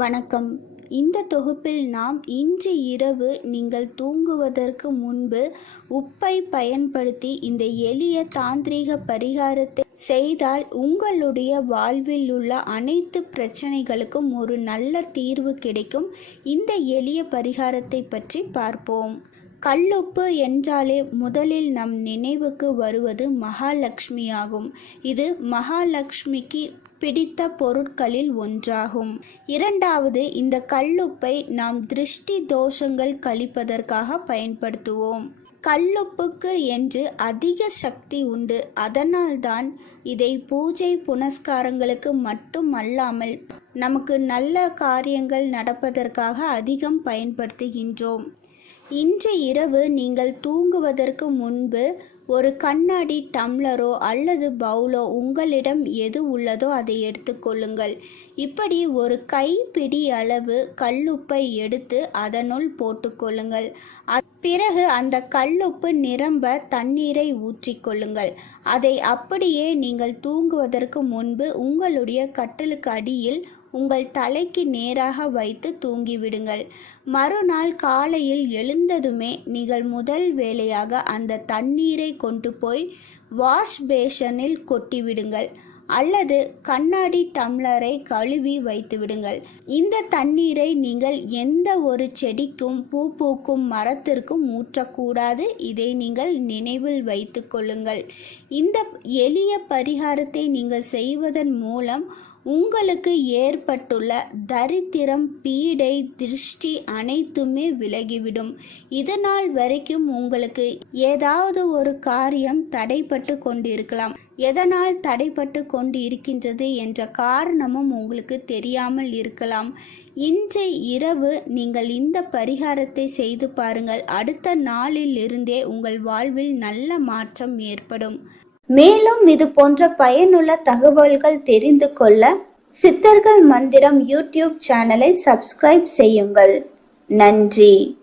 வணக்கம். இந்த தொகுப்பில் நாம் இன்று இரவு நீங்கள் தூங்குவதற்கு முன்பு உப்பை பயன்படுத்தி இந்த எளிய தாந்திரீக பரிகாரத்தை செய்தால் உங்களுடைய வாழ்வில் உள்ள அனைத்து பிரச்சனைகளுக்கும் ஒரு நல்ல தீர்வு கிடைக்கும். இந்த எளிய பரிகாரத்தை பற்றி பார்ப்போம். கல்லுப்பு என்றாலே முதலில் நம் நினைவுக்கு வருவது மகாலட்சுமி ஆகும் இது மகாலட்சுமிக்கு பிடித்த பொருட்களில் ஒன்றாகும். இரண்டாவது இந்த கல்லுப்பை நாம் திருஷ்டி தோஷங்கள் கழிப்பதற்காக பயன்படுத்துவோம். கல்லுப்புக்கு என்று அதிக சக்தி உண்டு. அதனால்தான் இதை பூஜை புனஸ்காரங்களுக்கு மட்டும் அல்லாமல் நமக்கு நல்ல காரியங்கள் நடப்பதற்காக அதிகம் பயன்படுத்துகின்றோம். இன்று இரவு நீங்கள் தூங்குவதற்கு முன்பு ஒரு கண்ணாடி டம்ளரோ அல்லது பவுலோ உங்களிடம் எது உள்ளதோ அதை எடுத்துக்கொள்ளுங்கள் இப்படி ஒரு கைப்பிடி அளவு கல்லுப்பை எடுத்து அதனுள் போட்டுக்கொள்ளுங்கள் பிறகு அந்த கல்லுப்பு நிரம்ப தண்ணீரை ஊற்றிக்கொள்ளுங்கள் அதை அப்படியே நீங்கள் தூங்குவதற்கு முன்பு உங்களுடைய கட்டிலுக்கு அடியில் உங்கள் தலைக்கு நேராக வைத்து தூங்கிவிடுங்கள். மறுநாள் காலையில் எழுந்ததுமே நீங்கள் முதல் வேலையாக அந்த தண்ணீரை கொண்டு போய் வாஷ் பேஷனில் கொட்டிவிடுங்கள். அல்லது கண்ணாடி டம்ளரை கழுவி வைத்து விடுங்கள் இந்த தண்ணீரை நீங்கள் எந்த ஒரு செடிக்கும் பூ பூக்கும் மரத்திற்கும் ஊற்றக்கூடாது. இதை நீங்கள் நினைவில் வைத்து கொள்ளுங்கள். இந்த எளிய பரிகாரத்தை நீங்கள் செய்வதன் மூலம் உங்களுக்கு ஏற்பட்டுள்ள தரித்திரம் பீடை திருஷ்டி அனைத்துமே விலகிவிடும். இதனால் வரைக்கும் உங்களுக்கு ஏதாவது ஒரு காரியம் தடைப்பட்டு கொண்டிருக்கலாம். எதனால் தடைப்பட்டு கொண்டு இருக்கின்றது என்ற காரணமும் உங்களுக்கு தெரியாமல் இருக்கலாம். இன்று இரவு நீங்கள் இந்த பரிகாரத்தை செய்து பாருங்கள். அடுத்த நாளில் இருந்தே உங்கள் வாழ்வில் நல்ல மாற்றம் ஏற்படும். மேலும் இது போன்ற பயனுள்ள தகவல்கள் தெரிந்து கொள்ள சித்தர்கள் மந்திரம் யூடியூப் சேனலை சப்ஸ்கிரைப் செய்யுங்கள். நன்றி.